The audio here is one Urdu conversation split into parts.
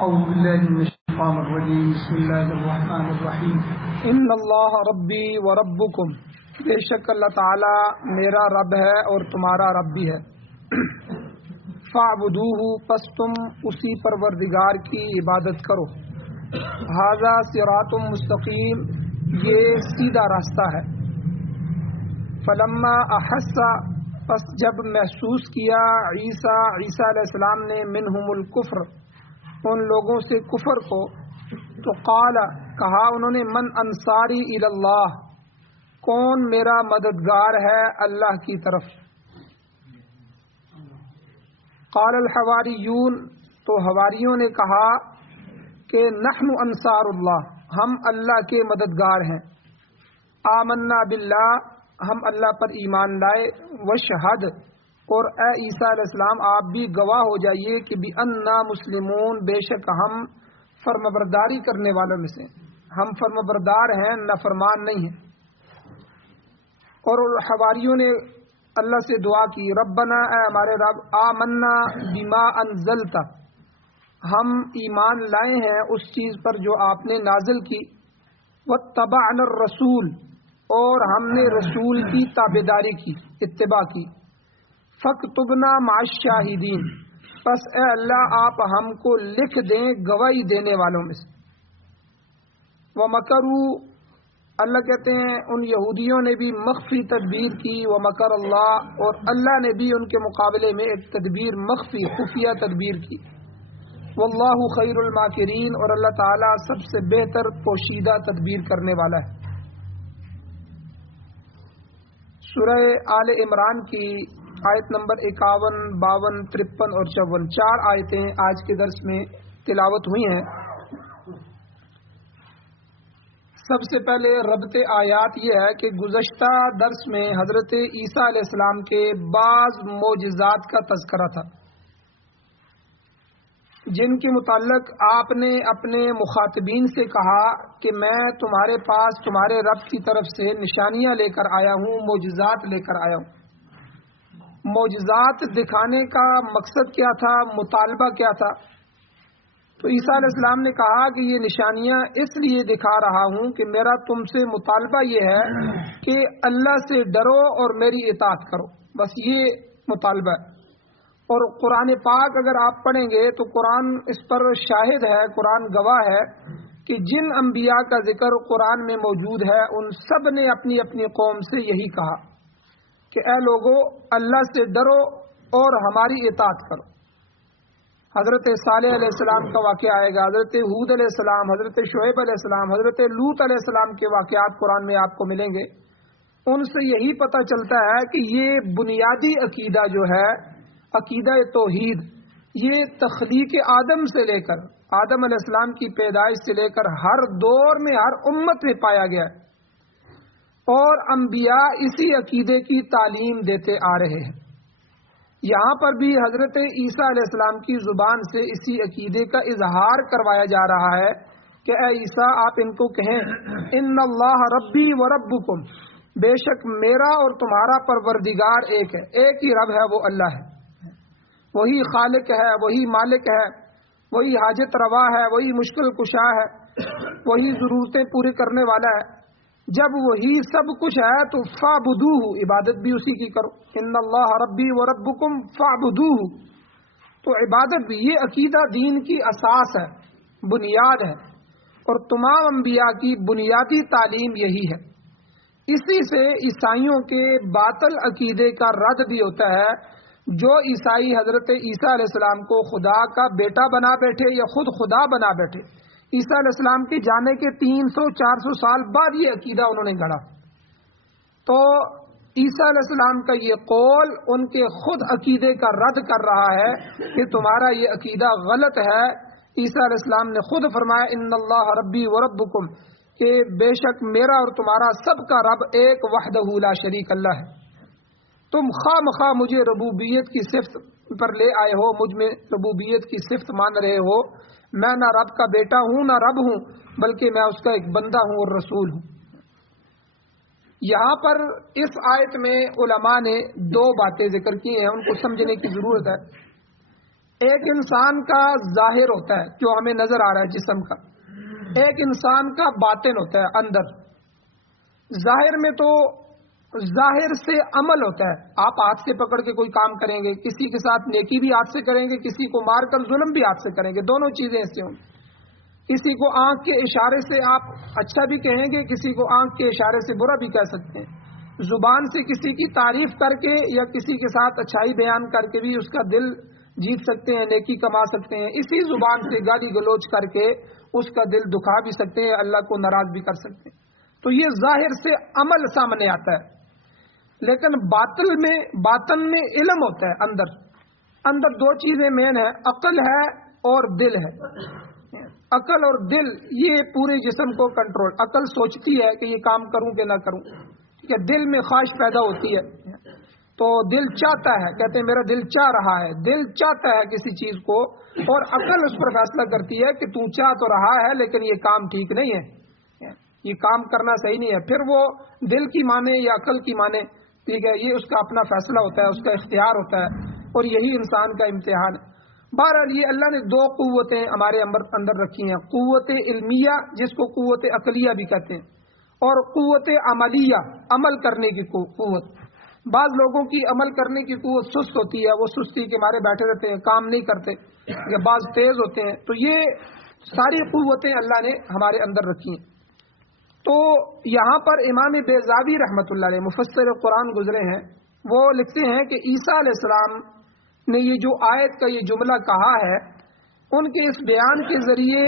أعوذ بالله من الشيطان الرجيم بسم الله الرحمن الرحیم ان اللہ ربی و ربکم، بے شک اللہ تعالی میرا رب ہے اور تمہارا رب بھی ہے۔ فاعبدوہ، پس تم اسی پروردگار کی عبادت کرو۔ ھذا صراط مستقیم، یہ سیدھا راستہ ہے۔ فلما احس، پس جب محسوس کیا عیسیٰ علیہ السلام نے منہم الکفر، ان لوگوں سے کفر کو، تو قال، کہا انہوں نے، من انصاری الی اللہ، کون میرا مددگار ہے اللہ کی طرف۔ قال الحواریون، تو حواریوں نے کہا کہ نحن انصار اللہ، ہم اللہ کے مددگار ہیں۔ آمنا باللہ، ہم اللہ پر ایمان لائے۔ وشہد، اور اے عیسیٰ علیہ السلام آپ بھی گواہ ہو جائیے کہ بِأَنَّا مسلمون، بے شک ہم فرمانبرداری کرنے والوں میں سے، ہم فرمانبردار ہیں، نافرمان نہیں ہیں۔ اور حواریوں نے اللہ سے دعا کی، ربنا، اے ہمارے رب، آمنا بما انزلت، ہم ایمان لائے ہیں اس چیز پر جو آپ نے نازل کی، واتبعنا الرسول، اور ہم نے رسول کی تابعداری کی، اتباع کی۔ فاکتبنا مع الشاہدین، پس اے اللہ آپ ہم کو لکھ دیں گواہی دینے والوں میں سے۔ ومکروا، اللہ کہتے ہیں ان یہودیوں نے بھی مخفی تدبیر کی، ومکر اللہ، اور اللہ نے بھی ان کے مقابلے میں ایک تدبیر مخفی خفیہ تدبیر کی۔ واللہ خیر الماکرین، اور اللہ تعالیٰ سب سے بہتر پوشیدہ تدبیر کرنے والا ہے۔ سورہ آل عمران کی آیت نمبر 51، 52، 53 اور 54، 4 آیتیں آج کے درس میں تلاوت ہوئی ہیں۔ سب سے پہلے ربط آیات یہ ہے کہ گزشتہ درس میں حضرت عیسیٰ علیہ السلام کے بعض معجزات کا تذکرہ تھا، جن کے متعلق آپ نے اپنے مخاطبین سے کہا کہ میں تمہارے پاس تمہارے رب کی طرف سے نشانیاں لے کر آیا ہوں، معجزات لے کر آیا ہوں۔ معجزات دکھانے کا مقصد کیا تھا، مطالبہ کیا تھا؟ تو عیسیٰ علیہ السلام نے کہا کہ یہ نشانیاں اس لیے دکھا رہا ہوں کہ میرا تم سے مطالبہ یہ ہے کہ اللہ سے ڈرو اور میری اطاعت کرو، بس یہ مطالبہ ہے۔ اور قرآن پاک اگر آپ پڑھیں گے تو قرآن اس پر شاہد ہے، قرآن گواہ ہے کہ جن انبیاء کا ذکر قرآن میں موجود ہے ان سب نے اپنی اپنی قوم سے یہی کہا کہ اے لوگو اللہ سے ڈرو اور ہماری اطاعت کرو۔ حضرت صالح علیہ السلام کا واقعہ آئے گا، حضرت ہود علیہ السلام، حضرت شعیب علیہ السلام، حضرت لوط علیہ السلام کے واقعات قرآن میں آپ کو ملیں گے۔ ان سے یہی پتہ چلتا ہے کہ یہ بنیادی عقیدہ جو ہے، عقیدہ توحید، یہ تخلیق آدم سے لے کر، آدم علیہ السلام کی پیدائش سے لے کر ہر دور میں، ہر امت میں پایا گیا ہے، اور انبیاء اسی عقیدے کی تعلیم دیتے آ رہے ہیں۔ یہاں پر بھی حضرت عیسیٰ علیہ السلام کی زبان سے اسی عقیدے کا اظہار کروایا جا رہا ہے کہ اے عیسیٰ آپ ان کو کہیں ان اللہ ربی و ربکم، بے شک میرا اور تمہارا پروردگار ایک ہے، ایک ہی رب ہے، وہ اللہ ہے، وہی خالق ہے، وہی مالک ہے، وہی حاجت روا ہے، وہی مشکل کشا ہے، وہی ضرورتیں پوری کرنے والا ہے۔ جب وہی سب کچھ ہے تو فاعبدوہ، عبادت بھی اسی کی کرو۔ ان اللہ ربی و ربکم فاعبدوہ، تو عبادت بھی، یہ عقیدہ دین کی اساس ہے، بنیاد ہے، اور تمام انبیاء کی بنیادی تعلیم یہی ہے۔ اسی سے عیسائیوں کے باطل عقیدے کا رد بھی ہوتا ہے۔ جو عیسائی حضرت عیسیٰ علیہ السلام کو خدا کا بیٹا بنا بیٹھے یا خود خدا بنا بیٹھے، عیسیٰ علیہ السلام کے جانے کے 300-400 سال بعد یہ عقیدہ انہوں نے گڑھا، تو عیسیٰ علیہ السلام کا یہ قول ان کے خود عقیدے کا رد کر رہا ہے کہ تمہارا یہ عقیدہ غلط ہے۔ عیسیٰ علیہ السلام نے خود فرمایا ان اللہ ربی و ربکم، کہ بے شک میرا اور تمہارا سب کا رب ایک وحدہ لا شریک اللہ ہے۔ تم خواہ مخواہ مجھے ربوبیت کی صفت پر لے آئے ہو، مجھ میں ربوبیت کی صفت مان رہے ہو، میں نہ رب کا بیٹا ہوں نہ رب ہوں، بلکہ میں اس کا ایک بندہ ہوں اور رسول ہوں۔ یہاں پر اس آیت میں علماء نے 2 باتیں ذکر کی ہیں، ان کو سمجھنے کی ضرورت ہے۔ ایک انسان کا ظاہر ہوتا ہے جو ہمیں نظر آ رہا ہے جسم کا، ایک انسان کا باطن ہوتا ہے اندر۔ ظاہر میں تو ظاہر سے عمل ہوتا ہے، آپ ہاتھ سے پکڑ کے کوئی کام کریں گے، کسی کے ساتھ نیکی بھی ہاتھ سے کریں گے، کسی کو مار کر ظلم بھی ہاتھ سے کریں گے، دونوں چیزیں ایسے ہوں۔ کسی کو آنکھ کے اشارے سے آپ اچھا بھی کہیں گے، کسی کو آنکھ کے اشارے سے برا بھی کہہ سکتے ہیں۔ زبان سے کسی کی تعریف کر کے یا کسی کے ساتھ اچھائی بیان کر کے بھی اس کا دل جیت سکتے ہیں، نیکی کما سکتے ہیں۔ اسی زبان سے گالی گلوچ کر کے اس کا دل دکھا بھی سکتے ہیں، اللہ کو ناراض بھی کر سکتے ہیں۔ تو یہ ظاہر سے عمل سامنے آتا ہے، لیکن باطن میں علم ہوتا ہے۔ اندر دو چیزیں مین ہیں، عقل ہے اور دل ہے۔ عقل اور دل یہ پورے جسم کو کنٹرول، عقل سوچتی ہے کہ یہ کام کروں کہ نہ کروں، ٹھیک ہے، دل میں خواہش پیدا ہوتی ہے تو دل چاہتا ہے، کہتے ہیں میرا دل چاہ رہا ہے، دل چاہتا ہے کسی چیز کو، اور عقل اس پر فیصلہ کرتی ہے کہ تو چاہ تو رہا ہے لیکن یہ کام ٹھیک نہیں ہے، یہ کام کرنا صحیح نہیں ہے۔ پھر وہ دل کی مانے یا عقل کی مانے، ٹھیک ہے، یہ اس کا اپنا فیصلہ ہوتا ہے، اس کا اختیار ہوتا ہے، اور یہی انسان کا امتحان ہے۔ بہرحال یہ اللہ نے دو قوتیں ہمارے اندر رکھی ہیں، قوت علمیہ جس کو قوت عقلیہ بھی کہتے ہیں، اور قوت عملیہ عمل کرنے کی قوت۔ بعض لوگوں کی عمل کرنے کی قوت سست ہوتی ہے، وہ سستی کے مارے بیٹھے رہتے ہیں، کام نہیں کرتے، یا بعض تیز ہوتے ہیں۔ تو یہ ساری قوتیں اللہ نے ہمارے اندر رکھی ہیں۔ تو یہاں پر امام بیضاوی رحمۃ اللہ علیہ مفسر قرآن گزرے ہیں، وہ لکھتے ہیں کہ عیسیٰ علیہ السلام نے یہ جو آیت کا یہ جملہ کہا ہے، ان کے اس بیان کے ذریعے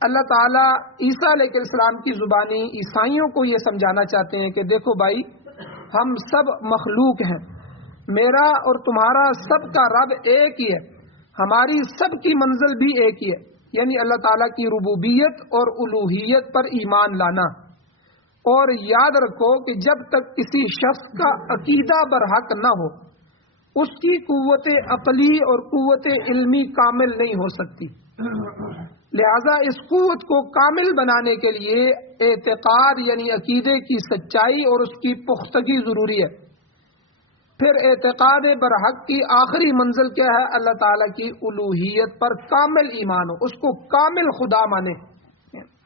اللہ تعالیٰ عیسیٰ علیہ السلام کی زبانی عیسائیوں کو یہ سمجھانا چاہتے ہیں کہ دیکھو بھائی، ہم سب مخلوق ہیں، میرا اور تمہارا سب کا رب ایک ہی ہے، ہماری سب کی منزل بھی ایک ہی ہے، یعنی اللہ تعالیٰ کی ربوبیت اور الوہیت پر ایمان لانا۔ اور یاد رکھو کہ جب تک کسی شخص کا عقیدہ برحق نہ ہو، اس کی قوت عقلی اور قوت علمی کامل نہیں ہو سکتی۔ لہذا اس قوت کو کامل بنانے کے لیے اعتقاد یعنی عقیدے کی سچائی اور اس کی پختگی ضروری ہے۔ پھر اعتقاد برحق کی آخری منزل کیا ہے؟ اللہ تعالیٰ کی الوہیت پر کامل ایمان ہو، اس کو کامل خدا مانے،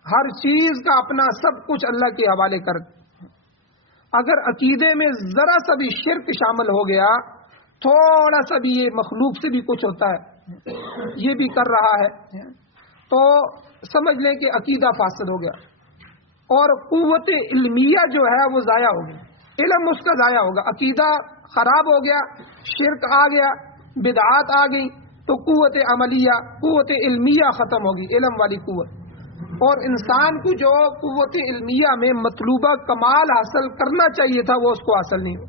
ہر چیز کا اپنا سب کچھ اللہ کے حوالے کر۔ اگر عقیدے میں ذرا سا بھی شرک شامل ہو گیا، تھوڑا سا بھی یہ مخلوق سے بھی کچھ ہوتا ہے، یہ بھی کر رہا ہے، تو سمجھ لیں کہ عقیدہ فاسد ہو گیا، اور قوت علمیہ جو ہے وہ ضائع ہو گئی، علم اس کا ضائع ہوگا۔ عقیدہ خراب ہو گیا، شرک آ گیا، بدعات آ گئی، تو قوت عملیہ قوت علمیہ ختم ہوگی، علم والی قوت۔ اور انسان کو جو قوت علمیہ میں مطلوبہ کمال حاصل کرنا چاہیے تھا وہ اس کو حاصل نہیں ہو۔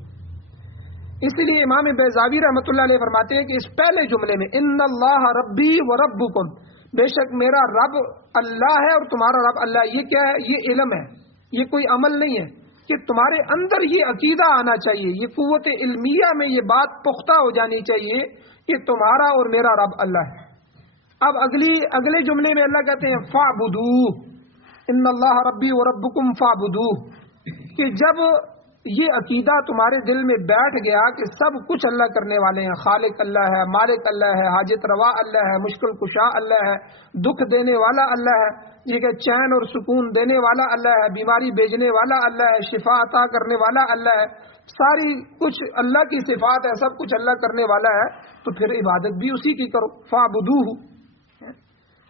اس لیے امام بیضاوی رحمۃ اللہ علیہ فرماتے ہیں کہ اس پہلے جملے میں ان اللہ ربی و ربکم، بے شک میرا رب اللہ ہے اور تمہارا رب اللہ، یہ کیا ہے؟ یہ علم ہے، یہ کوئی عمل نہیں ہے، کہ تمہارے اندر یہ عقیدہ آنا چاہیے، یہ قوت علمیہ میں یہ بات پختہ ہو جانی چاہیے کہ تمہارا اور میرا رب اللہ ہے۔ اب اگلے جملے میں اللہ کہتے ہیں فاعبدوہ، ان اللہ ربی و ربکم فاعبدوہ، کہ جب یہ عقیدہ تمہارے دل میں بیٹھ گیا کہ سب کچھ اللہ کرنے والے ہیں، خالق اللہ ہے، مالک اللہ ہے، حاجت روا اللہ ہے، مشکل کشا اللہ ہے، دکھ دینے والا اللہ ہے، یہ کہ چین اور سکون دینے والا اللہ ہے، بیماری بھیجنے والا اللہ ہے، شفا عطا کرنے والا اللہ ہے، ساری کچھ اللہ کی صفات ہے، سب کچھ اللہ کرنے والا ہے، تو پھر عبادت بھی اسی کی کرو، فاعبدوہ۔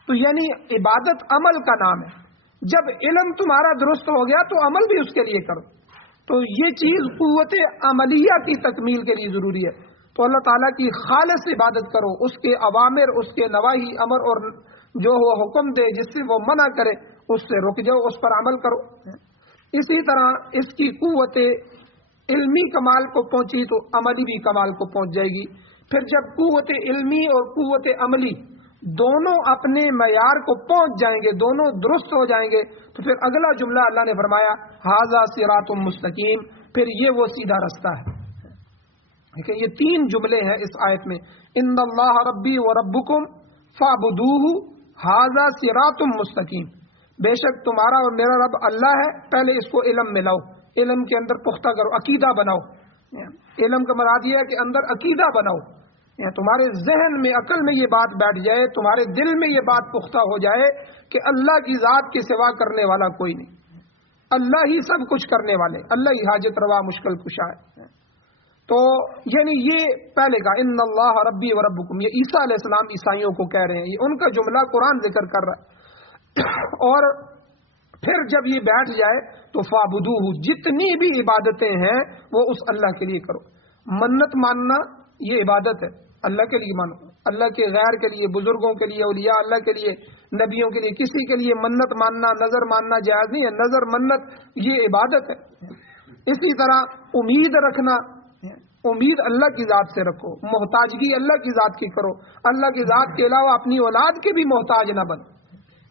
تو یعنی عبادت عمل کا نام ہے، جب علم تمہارا درست ہو گیا تو عمل بھی اس کے لیے کرو۔ تو یہ چیز قوت عملیہ کی تکمیل کے لیے ضروری ہے۔ تو اللہ تعالیٰ کی خالص عبادت کرو، اس کے اوامر، اس کے نواہی امر، اور جو وہ حکم دے جس سے وہ منع کرے اس سے رک جاؤ، اس پر عمل کرو۔ اسی طرح اس کی قوت علمی کمال کو پہنچی تو عملی بھی کمال کو پہنچ جائے گی۔ پھر جب قوت علمی اور قوت عملی دونوں اپنے معیار کو پہنچ جائیں گے، دونوں درست ہو جائیں گے، تو پھر اگلا جملہ اللہ نے فرمایا ھذا صراط مستقیم، پھر یہ وہ سیدھا رستہ ہے۔ ٹھیک ہے، یہ تین جملے ہیں اس آیت میں، ان اللہ ربی و ربکم فاعبدوہ ھذا صراط مستقیم، بے شک تمہارا اور میرا رب اللہ ہے۔ پہلے اس کو علم میں لاؤ، علم کے اندر پختہ کرو، عقیدہ بناؤ۔ علم کا مراد یہ ہے کہ اندر عقیدہ بناؤ تمہارے ذہن میں عقل میں یہ بات بیٹھ جائے, تمہارے دل میں یہ بات پختہ ہو جائے کہ اللہ کی ذات کے سوا کرنے والا کوئی نہیں, اللہ ہی سب کچھ کرنے والے, اللہ ہی حاجت روا مشکل کشا ہے. تو یعنی یہ پہلے کا ان اللہ ربی و ربکم, یہ عیسیٰ علیہ السلام عیسائیوں کو کہہ رہے ہیں, یہ ان کا جملہ قرآن ذکر کر رہا ہے. اور پھر جب یہ بیٹھ جائے تو فعبدوہ, جتنی بھی عبادتیں ہیں وہ اس اللہ کے لیے کرو. منت ماننا یہ عبادت ہے, اللہ کے لیے مانو, اللہ کے غیر کے لیے, بزرگوں کے لیے, اولیاء اللہ کے لیے, نبیوں کے لیے, کسی کے لیے منت ماننا, نظر ماننا جائز نہیں ہے. نظر منت یہ عبادت ہے. اسی طرح امید رکھنا, امید اللہ کی ذات سے رکھو, محتاجگی اللہ کی ذات کی کرو, اللہ کی ذات کے علاوہ اپنی اولاد کے بھی محتاج نہ بن.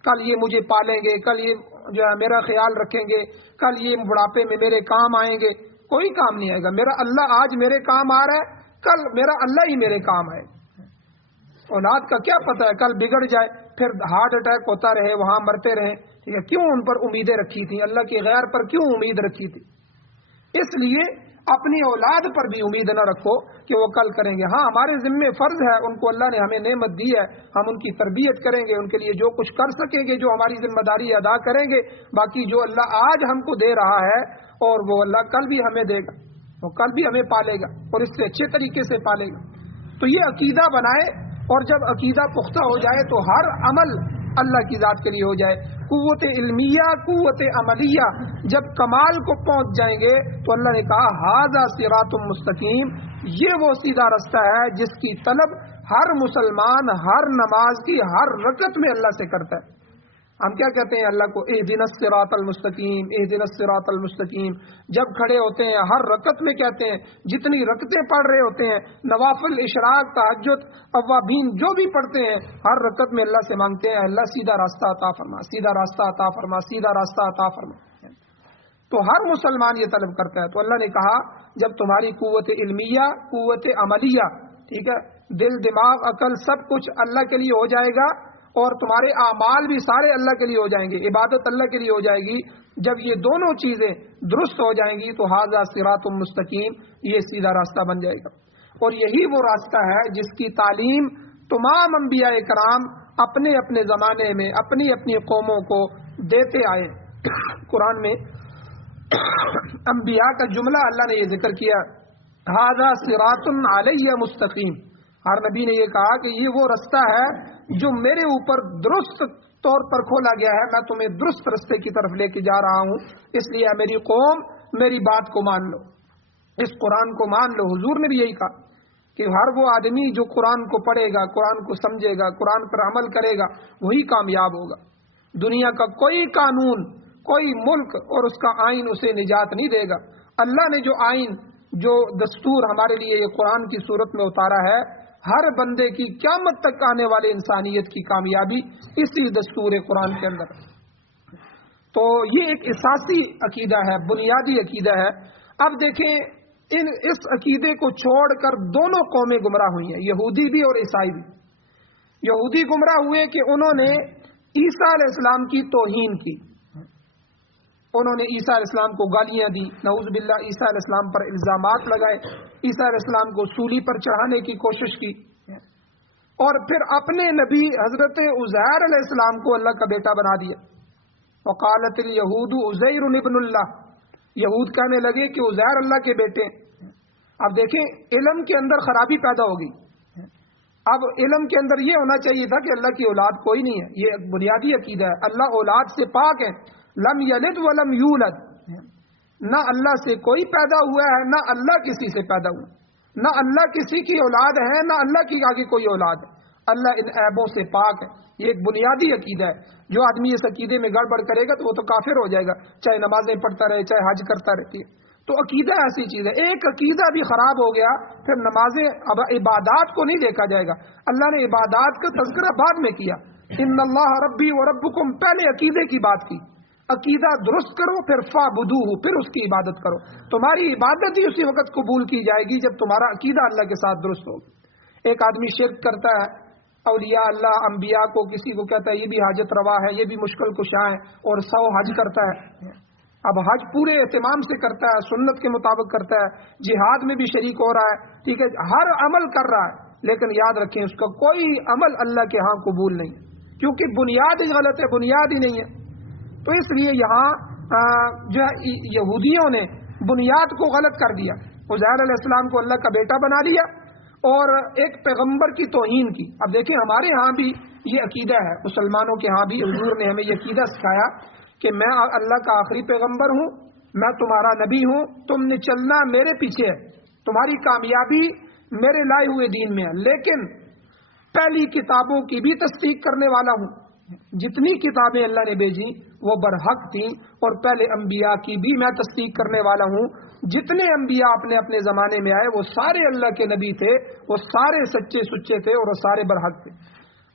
کل یہ مجھے پالیں گے, کل یہ جو ہے میرا خیال رکھیں گے, کل یہ بڑھاپے میں میرے کام آئیں گے. کوئی کام نہیں آئے گا. میرا اللہ آج میرے کام آ رہا ہے, کل میرا اللہ ہی میرے کام آئے. اولاد کا کیا پتہ ہے کل بگڑ جائے, پھر ہارٹ اٹیک ہوتا رہے, وہاں مرتے رہیں. ٹھیک ہے, کیوں ان پر امیدیں رکھی تھیں, اللہ کے غیر پر کیوں امید رکھی تھی؟ اس لیے اپنی اولاد پر بھی امید نہ رکھو کہ وہ کل کریں گے. ہاں ہمارے ذمے فرض ہے, ان کو اللہ نے ہمیں نعمت دی ہے, ہم ان کی تربیت کریں گے, ان کے لیے جو کچھ کر سکیں گے, جو ہماری ذمہ داری ادا کریں گے. باقی جو اللہ آج ہم کو دے رہا ہے اور وہ اللہ کل بھی ہمیں دے گا, وہ کل بھی ہمیں پالے گا اور اس سے اچھے طریقے سے پالے گا. تو یہ عقیدہ بنائے, اور جب عقیدہ پختہ ہو جائے تو ہر عمل اللہ کی ذات کے لیے ہو جائے. قوت علمیہ, قوت عملیہ جب کمال کو پہنچ جائیں گے تو اللہ نے کہا ھذا صراط مستقیم, یہ وہ سیدھا رستہ ہے جس کی طلب ہر مسلمان ہر نماز کی ہر رکعت میں اللہ سے کرتا ہے. ہم کیا کہتے ہیں اللہ کو, اہدنا الصراط المستقیم, اہدنا الصراط المستقیم. جب کھڑے ہوتے ہیں ہر رکعت میں کہتے ہیں, جتنی رکعتیں پڑھ رہے ہوتے ہیں, نوافل, اشراق, تہجد, اوابین جو بھی پڑھتے ہیں, ہر رکعت میں اللہ سے مانگتے ہیں اللہ سیدھا راستہ عطا فرما, سیدھا راستہ عطا فرما, سیدھا راستہ عطا فرما. تو ہر مسلمان یہ طلب کرتا ہے. تو اللہ نے کہا جب تمہاری قوت علمیہ, قوت عملیہ, ٹھیک ہے, دل, دماغ, عقل سب کچھ اللہ کے لیے ہو جائے گا, اور تمہارے اعمال بھی سارے اللہ کے لیے ہو جائیں گے, عبادت اللہ کے لیے ہو جائے گی. جب یہ دونوں چیزیں درست ہو جائیں گی تو ھذا صراط مستقیم, یہ سیدھا راستہ بن جائے گا. اور یہی وہ راستہ ہے جس کی تعلیم تمام انبیاء کرام اپنے اپنے زمانے میں اپنی اپنی قوموں کو دیتے آئے. قرآن میں انبیاء کا جملہ اللہ نے یہ ذکر کیا, ھذا صراط علیہ مستقیم. ہر نبی نے یہ کہا کہ یہ وہ رستہ ہے جو میرے اوپر درست طور پر کھولا گیا ہے, میں تمہیں درست رستے کی طرف لے کے جا رہا ہوں. اس لیے میری قوم میری بات کو مان لو, اس قرآن کو مان لو. حضور نے بھی یہی کہا کہ ہر وہ آدمی جو قرآن کو پڑھے گا, قرآن کو سمجھے گا, قرآن پر عمل کرے گا, وہی کامیاب ہوگا. دنیا کا کوئی قانون, کوئی ملک اور اس کا آئین اسے نجات نہیں دے گا. اللہ نے جو آئین, جو دستور ہمارے لیے یہ قرآن کی صورت میں اتارا ہے, ہر بندے کی قیامت تک آنے والے انسانیت کی کامیابی اسی دستور قرآن کے اندر. تو یہ ایک اساسی عقیدہ ہے, بنیادی عقیدہ ہے. اب دیکھیں اس عقیدے کو چھوڑ کر دونوں قومیں گمراہ ہوئی ہیں, یہودی بھی اور عیسائی بھی. یہودی گمراہ ہوئے کہ انہوں نے عیسیٰ علیہ السلام کی توہین کی, انہوں نے عیسیٰ علیہ السلام کو گالیاں دی, نعوذ باللہ عیسیٰ علیہ السلام پر الزامات لگائے, عیسیٰ علیہ السلام کو سولی پر چڑھانے کی کوشش کی, اور پھر اپنے نبی حضرت عزیر علیہ السلام کو اللہ کا بیٹا بنا دیا. وقالت الیہود عزیر ابن اللہ, یہود کہنے لگے کہ عزیر اللہ کے بیٹے. اب دیکھیں علم کے اندر خرابی پیدا ہو گئی. اب علم کے اندر یہ ہونا چاہیے تھا کہ اللہ کی اولاد کوئی نہیں ہے, یہ بنیادی عقیدہ ہے. اللہ اولاد سے پاک ہے, لم یلد ولم یولد, نہ اللہ سے کوئی پیدا ہوا ہے, نہ اللہ کسی سے پیدا ہوا, نہ اللہ کسی کی اولاد ہے, نہ اللہ کی آگے کوئی اولاد ہے. اللہ ان عیبوں سے پاک ہے. یہ ایک بنیادی عقیدہ ہے. جو آدمی اس عقیدے میں گڑبڑ کرے گا تو وہ تو کافر ہو جائے گا, چاہے نمازیں پڑھتا رہے, چاہے حج کرتا رہتی ہے. تو عقیدہ ایسی چیز ہے, ایک عقیدہ بھی خراب ہو گیا پھر نمازیں, اب عبادات کو نہیں دیکھا جائے گا. اللہ نے عبادات کا تذکرہ بعد میں کیا, ان اللہ ربی و ربکم, پہلے عقیدے کی بات کی. عقیدہ درست کرو, پھر فعبدوہ, پھر اس کی عبادت کرو. تمہاری عبادت ہی اسی وقت قبول کی جائے گی جب تمہارا عقیدہ اللہ کے ساتھ درست ہوگا. ایک آدمی شرک کرتا ہے, اولیاء اللہ, انبیاء کو, کسی کو کہتا ہے یہ بھی حاجت روا ہے, یہ بھی مشکل کشا ہے, اور 100 حج کرتا ہے. اب حج پورے اہتمام سے کرتا ہے, سنت کے مطابق کرتا ہے, جہاد میں بھی شریک ہو رہا ہے, ٹھیک ہے, ہر عمل کر رہا ہے, لیکن یاد رکھیں اس کا کوئی عمل اللہ کے ہاں قبول نہیں، کیونکہ بنیاد ہی غلط ہے، بنیاد ہی نہیں ہے۔ تو اس لیے یہاں جو ہے یہودیوں نے بنیاد کو غلط کر دیا، عزیر علیہ السلام کو اللہ کا بیٹا بنا لیا اور ایک پیغمبر کی توہین کی۔ اب دیکھیں ہمارے ہاں بھی یہ عقیدہ ہے، مسلمانوں کے ہاں بھی حضور نے ہمیں یہ عقیدہ سکھایا کہ میں اللہ کا آخری پیغمبر ہوں، میں تمہارا نبی ہوں، تم نے چلنا میرے پیچھے ہے، تمہاری کامیابی میرے لائے ہوئے دین میں ہے، لیکن پہلی کتابوں کی بھی تصدیق کرنے والا ہوں، جتنی کتابیں اللہ نے بھیجی وہ برحق تھیں، اور پہلے انبیاء کی بھی میں تصدیق کرنے والا ہوں، جتنے انبیاء اپنے اپنے زمانے میں آئے وہ سارے اللہ کے نبی تھے، وہ سارے سچے سچے تھے اور وہ سارے برحق تھے۔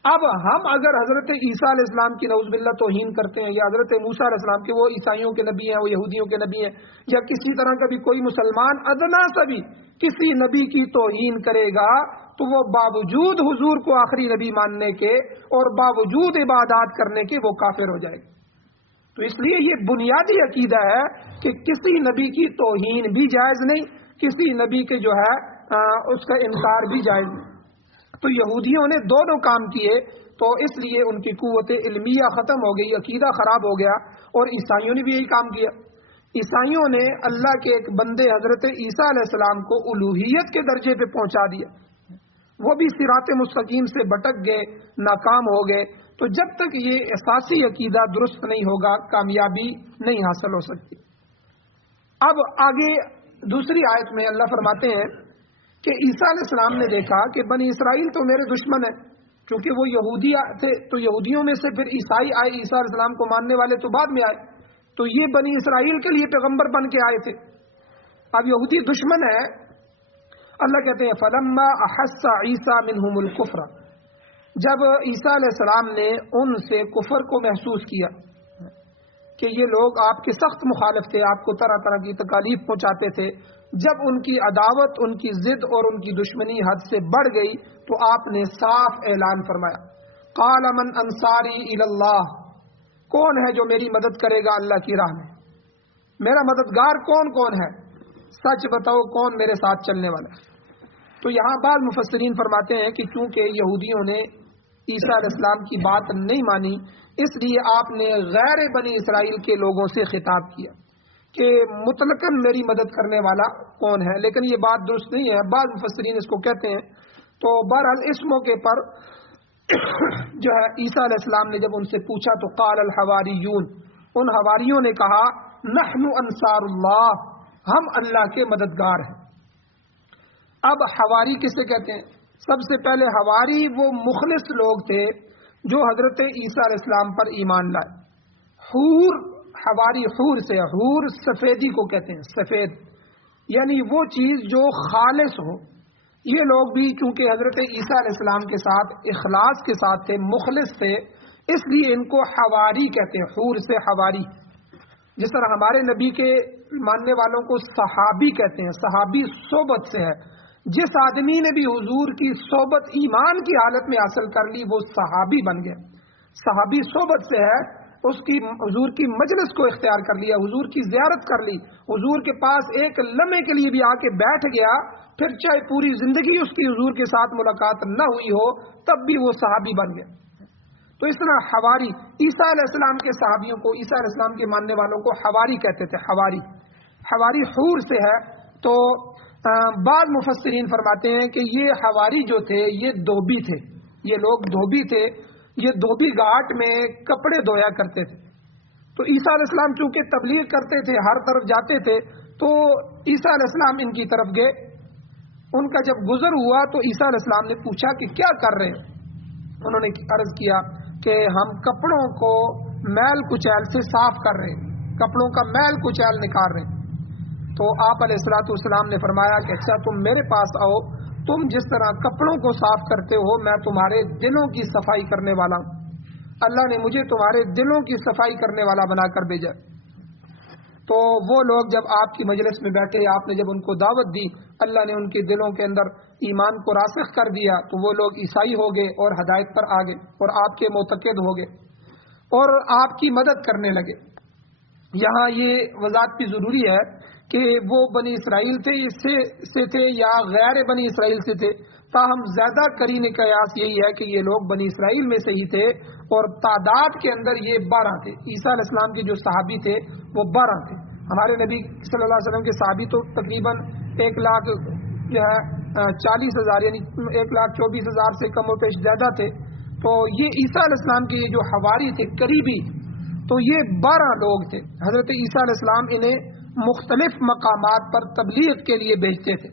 اب ہم اگر حضرت عیسیٰ علیہ السلام کی نعوذ باللہ توہین کرتے ہیں، یا حضرت موسیٰ علیہ السلام کے، وہ عیسائیوں کے نبی ہیں، وہ یہودیوں کے نبی ہیں، یا کسی طرح کا بھی کوئی مسلمان ادنا سا بھی کسی نبی کی توہین کرے گا تو وہ باوجود حضور کو آخری نبی ماننے کے اور باوجود عبادات کرنے کے وہ کافر ہو جائے گا۔ تو اس لیے یہ بنیادی عقیدہ ہے کہ کسی نبی کی توہین بھی جائز نہیں، کسی نبی کے جو ہے اس کا انکار بھی جائز نہیں۔ تو یہودیوں نے دونوں کام کیے، تو اس لیے ان کی قوت علمیہ ختم ہو گئی، عقیدہ خراب ہو گیا، اور عیسائیوں نے بھی یہی کام کیا۔ عیسائیوں نے اللہ کے ایک بندے حضرت عیسیٰ علیہ السلام کو الوہیت کے درجے پہ پہنچا دیا، وہ بھی صراط مستقیم سے بھٹک گئے، ناکام ہو گئے۔ تو جب تک یہ اساسی عقیدہ درست نہیں ہوگا کامیابی نہیں حاصل ہو سکتی۔ اب آگے دوسری آیت میں اللہ فرماتے ہیں کہ عیسیٰ علیہ السلام نے دیکھا کہ بنی اسرائیل تو میرے دشمن ہیں، کیونکہ وہ یہودی تھے، تو یہودیوں میں سے پھر عیسائی آئے، عیسیٰ علیہ السلام کو ماننے والے تو بعد میں آئے، تو یہ بنی اسرائیل کے لیے پیغمبر بن کے آئے تھے۔ اب یہودی دشمن ہے، اللہ کہتے ہیں فَلَمَّا أَحَسَّ عِيسَى مِنْهُمُ الْكُفْرَ، جب عیسیٰ علیہ السلام نے ان سے کفر کو محسوس کیا کہ یہ لوگ آپ کے سخت مخالف تھے، آپ کو طرح طرح کی تکالیف پہنچاتے تھے، جب ان کی عداوت، ان کی ضد اور ان کی دشمنی حد سے بڑھ گئی تو آپ نے صاف اعلان فرمایا، قَالَ مَنْ أَنصَارِي إِلَى اللَّهِ، کون ہے جو میری مدد کرے گا اللہ کی راہ میں، میرا مددگار کون کون ہے، سچ بتاؤ کون میرے ساتھ چلنے والا ہے۔ تو یہاں بعض مفسرین فرماتے ہیں کہ چونکہ یہودیوں نے عیسیٰ علیہ السلام کی بات نہیں مانی، اس لیے آپ نے غیر بنی اسرائیل کے لوگوں سے خطاب کیا کہ مطلقاً میری مدد کرنے والا کون ہے، لیکن یہ بات درست نہیں ہے، بعض مفسرین اس کو کہتے ہیں۔ تو بہرحال اس موقع پر جو ہے عیسیٰ علیہ السلام نے جب ان سے پوچھا تو قال الحواریون، ان حواریوں نے کہا نحن انصار اللہ، ہم اللہ کے مددگار ہیں۔ اب حواری کسے کہتے ہیں؟ سب سے پہلے حواری وہ مخلص لوگ تھے جو حضرت عیسیٰ علیہ السلام پر ایمان لائے۔ حور، حواری حور سے، حور سفیدی کو کہتے ہیں، سفید یعنی وہ چیز جو خالص ہو۔ یہ لوگ بھی چونکہ حضرت عیسیٰ علیہ السلام کے ساتھ اخلاص کے ساتھ تھے، مخلص تھے، اس لیے ان کو حواری کہتے ہیں، حور سے حواری۔ جس طرح ہمارے نبی کے ماننے والوں کو صحابی کہتے ہیں، صحابی صحبت سے ہے، جس آدمی نے بھی حضور کی صحبت ایمان کی حالت میں حاصل کر لی وہ صحابی بن گیا۔ صحابی صحبت سے ہے، اس کی حضور کی مجلس کو اختیار کر لیا، حضور کی زیارت کر لی، حضور کے پاس ایک لمحے کے لیے بھی آ کے بیٹھ گیا، پھر چاہے پوری زندگی اس کی حضور کے ساتھ ملاقات نہ ہوئی ہو تب بھی وہ صحابی بن گیا۔ تو اس طرح حواری، عیسیٰ علیہ السلام کے صحابیوں کو، عیسیٰ علیہ السلام کے ماننے والوں کو حواری کہتے تھے، حواری۔ حواری حور سے ہے۔ تو بعض مفسرین فرماتے ہیں کہ یہ حواری جو تھے یہ دھوبی تھے، یہ لوگ دھوبی تھے، یہ دھوبی گھاٹ میں کپڑے دھویا کرتے تھے۔ تو عیسیٰ علیہ السلام چونکہ تبلیغ کرتے تھے، ہر طرف جاتے تھے، تو عیسیٰ علیہ السلام ان کی طرف گئے، ان کا جب گزر ہوا تو عیسیٰ علیہ السلام نے پوچھا کہ کیا کر رہے ہیں؟ انہوں نے عرض کیا کہ ہم کپڑوں کو میل کچیل سے صاف کر رہے ہیں، کپڑوں کا میل کچیل نکال رہے ہیں۔ تو آپ علیہ الصلوۃ والسلام نے فرمایا کہ اچھا تم میرے پاس آؤ، تم جس طرح کپڑوں کو صاف کرتے ہو میں تمہارے دلوں کی صفائی کرنے والا ہوں، اللہ نے مجھے تمہارے دلوں کی صفائی کرنے والا بنا کر بھیجا۔ تو وہ لوگ جب آپ کی مجلس میں بیٹھے، آپ نے جب ان کو دعوت دی، اللہ نے ان کے دلوں کے اندر ایمان کو راسخ کر دیا، تو وہ لوگ عیسائی ہو گئے اور ہدایت پر آ گئے اور آپ کے معتقد ہو گئے اور آپ کی مدد کرنے لگے۔ یہاں یہ وضاحت بھی ضروری ہے کہ وہ بنی اسرائیل سے تھے یا غیر بنی اسرائیل سے تھے، تاہم زیادہ قرین قیاس یہی ہے کہ یہ لوگ بنی اسرائیل میں سے ہی تھے اور تعداد کے اندر یہ 12 تھے. عیسیٰ علیہ السلام کے جو صحابی تھے وہ 12 تھے. ہمارے نبی صلی اللہ علیہ وسلم کے صحابی تو تقریباً 1,40,000 یعنی 1,24,000 سے کم و بیش زیادہ تھے. تو یہ عیسیٰ علیہ السلام کے جو حواری تھے قریبی، تو یہ 12 لوگ تھے. حضرت عیسیٰ علیہ السلام انہیں مختلف مقامات پر تبلیغ کے لیے بھیجتے تھے.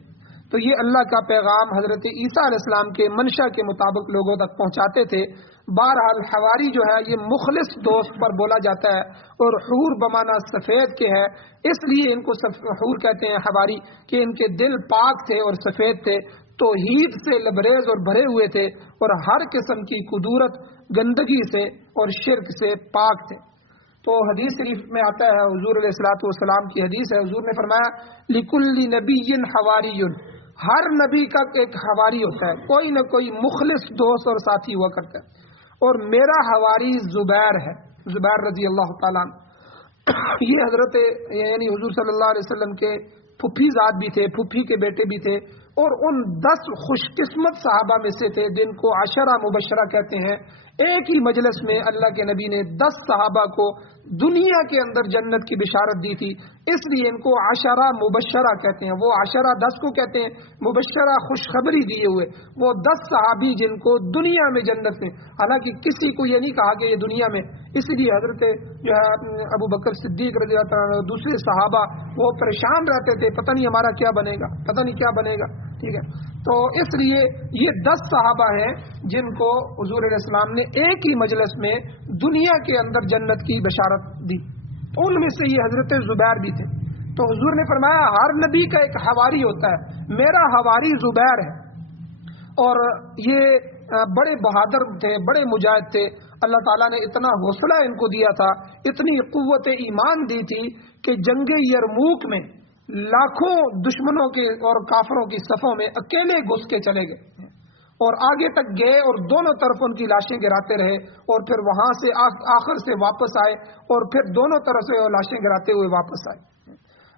تو یہ اللہ کا پیغام حضرت عیسیٰ علیہ السلام کے منشا کے مطابق لوگوں تک پہنچاتے تھے. بہرحال حواری جو ہے یہ مخلص دوست پر بولا جاتا ہے، اور حور بمانا سفید کے ہے، اس لیے ان کو حور کہتے ہیں حواری، کہ ان کے دل پاک تھے اور سفید تھے، توحید سے لبریز اور بھرے ہوئے تھے، اور ہر قسم کی کدورت، گندگی سے اور شرک سے پاک تھے. تو حدیث شریف میں آتا ہے، حضور علیہ الصلوۃ والسلام کی حدیث ہے، حضور نے فرمایا لِكُلِّ نَبِيٍّ حَوَارِيٌّ، ہر نبی کا ایک حواری ہوتا ہے، کوئی نہ کوئی مخلص دوست اور ساتھی ہوا کرتا ہے، اور میرا حواری زبیر ہے، زبیر رضی اللہ تعالیٰ عنہ. یہ حضرت یعنی حضور صلی اللہ علیہ وسلم کے پھپھی زاد بھی تھے، پھپھی کے بیٹے بھی تھے، اور ان 10 خوش قسمت صحابہ میں سے تھے جن کو عشرہ مبشرہ کہتے ہیں. ایک ہی مجلس میں اللہ کے نبی نے 10 صحابہ کو دنیا کے اندر جنت کی بشارت دی تھی، اس لیے ان کو عشرہ مبشرہ کہتے ہیں. وہ عشرہ 10 کو کہتے ہیں، مبشرہ خوشخبری دیے ہوئے، وہ 10 صحابی جن کو دنیا میں جنت میں، حالانکہ کسی کو یہ نہیں کہا کہ یہ دنیا میں. اس لیے حضرت جو ہے ابو بکر صدیق رضی اللہ تعالیٰ عنہ، دوسرے صحابہ وہ پریشان رہتے تھے، پتہ نہیں ہمارا کیا بنے گا، پتہ نہیں کیا بنے گا. ٹھیک ہے، تو اس لیے یہ 10 صحابہ ہیں جن کو حضور علیہ السلام نے ایک ہی مجلس میں دنیا کے اندر جنت کی بشارت دی. ان میں سے یہ حضرت زبیر بھی تھے. تو حضور نے فرمایا ہر نبی کا ایک حواری ہوتا ہے، میرا حواری زبیر ہے. اور یہ بڑے بہادر تھے، بڑے مجاہد تھے. اللہ تعالیٰ نے اتنا حوصلہ ان کو دیا تھا، اتنی قوت ایمان دی تھی کہ جنگ یرموک میں لاکھوں دشمنوں کے اور کافروں کی صفوں میں اکیلے گھس کے چلے گئے، اور آگے تک گئے اور دونوں طرف ان کی لاشیں گراتے رہے، اور پھر وہاں سے آخر سے واپس آئے، اور پھر دونوں طرف سے لاشیں گراتے ہوئے واپس آئے.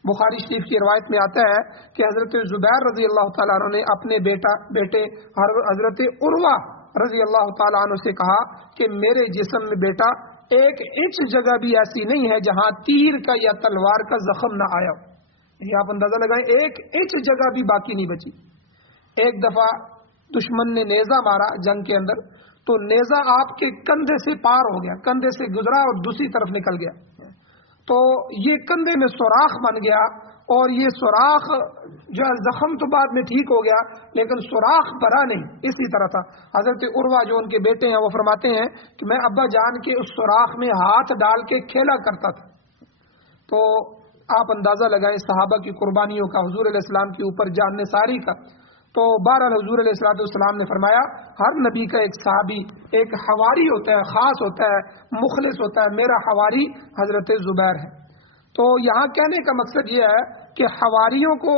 بخاری شریف کی روایت میں آتا ہے کہ حضرت زبیر رضی اللہ تعالیٰ عنہ نے اپنے بیٹے حضرت عروہ رضی اللہ تعالیٰ عنہ سے کہا کہ میرے جسم میں بیٹا 1 انچ جگہ بھی ایسی نہیں ہے جہاں تیر کا یا تلوار کا زخم نہ آیا. یہ آپ اندازہ لگائیں، 1 انچ جگہ بھی باقی نہیں بچی. ایک دفعہ دشمن نے نیزہ مارا جنگ کے اندر، تو نیزہ آپ کے کندھے سے پار ہو گیا، کندھے سے گزرا اور دوسری طرف نکل گیا. تو یہ کندھے میں سوراخ بن گیا، اور یہ سوراخ جو ہے زخم تو بعد میں ٹھیک ہو گیا، لیکن سوراخ بھرا نہیں. اسی طرح تھا. حضرت عروہ جو ان کے بیٹے ہیں وہ فرماتے ہیں کہ میں ابا جان کے اس سوراخ میں ہاتھ ڈال کے کھیلا کرتا تھا. تو آپ اندازہ لگائیں صحابہ کی قربانیوں کا، حضور علیہ السلام کے اوپر جان نثاری کا. تو بہرحال حضور علیہ السلام نے فرمایا ہر نبی کا ایک صحابی، ایک حواری ہوتا ہے، خاص ہوتا ہے، مخلص ہوتا ہے. میرا حواری حضرت زبیر ہے. تو یہاں کہنے کا مقصد یہ ہے کہ حواریوں کو،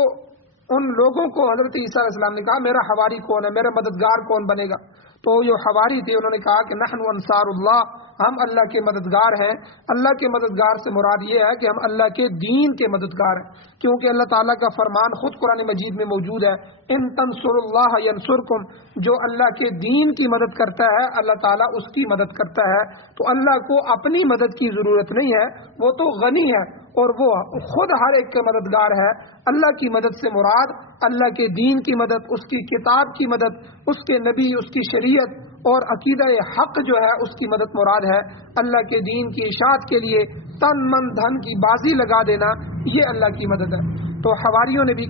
ان لوگوں کو حضرت عیسیٰ علیہ السلام نے کہا میرا حواری کون ہے، میرا مددگار کون بنے گا. تو جو حواری تھے انہوں نے کہا کہ نحن انصار اللہ، ہم اللہ کے مددگار ہیں. اللہ کے مددگار سے مراد یہ ہے کہ ہم اللہ کے دین کے مددگار ہیں، کیونکہ اللہ تعالیٰ کا فرمان خود قرآن مجید میں موجود ہے، ان تنصروا اللہ ینصرکم. جو اللہ کے دین کی مدد کرتا ہے اللہ تعالیٰ اس کی مدد کرتا ہے. تو اللہ کو اپنی مدد کی ضرورت نہیں ہے، وہ تو غنی ہے اور وہ خود ہر ایک کا مددگار ہے. اللہ کی مدد سے مراد اللہ کے دین کی مدد، اس کی کتاب کی مدد، اس کے نبی، اس کی شریعت اور عقیدہ حق جو ہے اس کی مدد مراد ہے. اللہ کے دین کی اشاعت کے لیے تن من دھن کی بازی لگا دینا، یہ اللہ کی مدد ہے. تو حواریوں نے بھی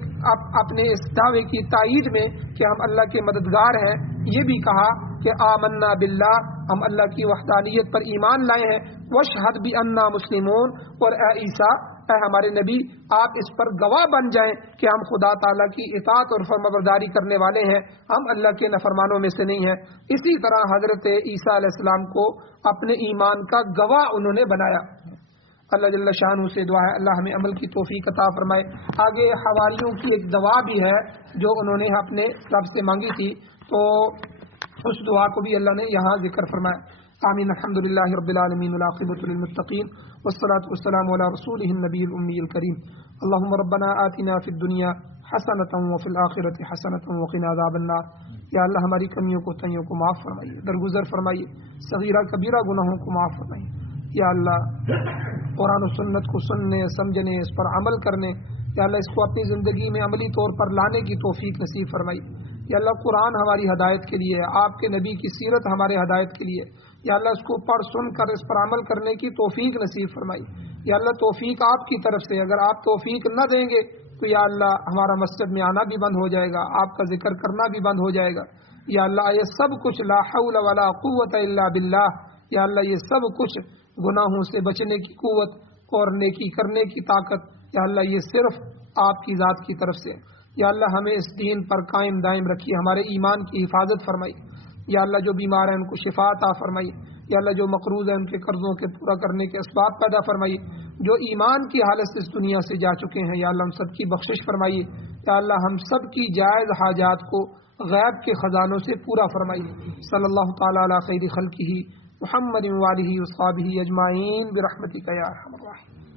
اپنے اس دعوے کی تائید میں کہ ہم اللہ کے مددگار ہیں یہ بھی کہا کہ آمنا باللہ، ہم اللہ کی وحدانیت پر ایمان لائے ہیں. واشہد بأننا مسلمون، اور اے عیسیٰ، اے ہمارے نبی، آپ اس پر گواہ بن جائیں کہ ہم خدا تعالیٰ کی اطاعت اور فرمانبرداری کرنے والے ہیں، ہم اللہ کے نافرمانوں میں سے نہیں ہیں. اسی طرح حضرت عیسیٰ علیہ السلام کو اپنے ایمان کا گواہ انہوں نے بنایا. اللہ جل شانہ سے دعا ہے اللہ ہمیں عمل کی توفیق عطا فرمائے. آگے حواریوں کی ایک دعا بھی ہے جو انہوں نے اپنے رب سے مانگی تھی، تو اس دعا کو بھی اللہ نے یہاں ذکر فرمایا. آمین. الحمدللہ رب العالمین والعاقبۃ للمتقین والصلاۃ والسلام علی رسولہ النبی الأمی الکریم. اللهم ربنا آتنا فی الدنیا حسنة وفي الآخرة حسنة وقنا عذاب النار۔ یا اللہ ہماری کمیوں کو تنیوں کو معاف فرمائیے، درگزر فرمائیے، صغیرہ کبیرہ گناہوں کو معاف فرمائیے۔ یا اللہ قرآن و سنت کو سننے، سمجھنے، اس پر عمل کرنے، یا اللہ اس کو اپنی زندگی میں عملی طور پر لانے کی توفیق نصیب فرمائی۔ یا اللہ قرآن ہماری ہدایت کے لیے، آپ کے نبی کی سیرت ہمارے ہدایت کے لیے، یا اللہ اس کو پڑھ سن کر اس پر عمل کرنے کی توفیق نصیب فرمائی۔ یا اللہ توفیق آپ کی طرف سے، اگر آپ توفیق نہ دیں گے تو یا اللہ ہمارا مسجد میں آنا بھی بند ہو جائے گا، آپ کا ذکر کرنا بھی بند ہو جائے گا۔ یا اللہ یہ سب کچھ لا حول ولا قوت الا باللہ، یا اللہ یہ سب کچھ گناہوں سے بچنے کی قوت اور نیکی کرنے کی طاقت، یا اللہ یہ صرف آپ کی ذات کی طرف سے۔ یا اللہ ہمیں اس دین پر قائم دائم رکھیے، ہمارے ایمان کی حفاظت فرمائی۔ یا اللہ جو بیمار ہیں ان کو شفا عطا فرمائی۔ یا اللہ جو مقروض ہیں ان کے قرضوں کے پورا کرنے کے اسباب پیدا فرمائی۔ جو ایمان کی حالت سے اس دنیا سے جا چکے ہیں یا اللہ ہم سب کی بخشش فرمائیے۔ یا اللہ ہم سب کی جائز حاجات کو غیب کے خزانوں سے پورا فرمائیے۔ صلی اللہ تعالی علی خیر خلقہ محمد وآلہ وصحبہ اجمعین برحمتک یا ارحم الراحمین۔